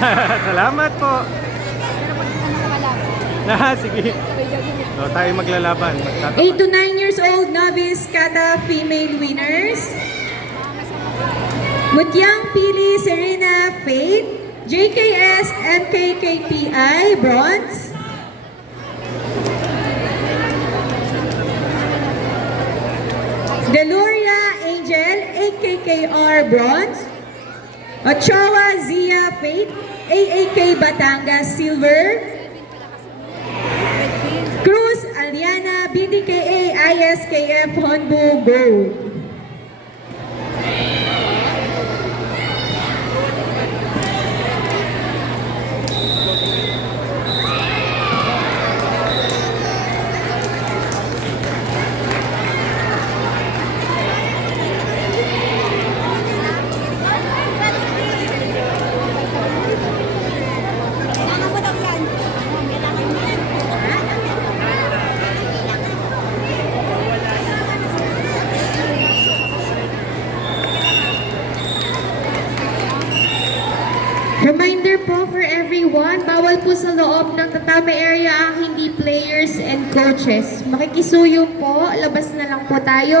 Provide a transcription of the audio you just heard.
Salamat po. Sige. So, tayo maglalaban. 8 to 9 years old novice kata female winners. Mutyang Pili Serena Faith, JKS MKKPI bronze. Deloria Angel AKKR bronze. Ochoa Zia Faith AAK Batangas silver. Cruz Aliana BDKA ISKF Honbu gold. Reminder po for everyone, bawal po sa loob ng tatami area ang hindi players and coaches. Makikisuyo po, labas na lang po tayo.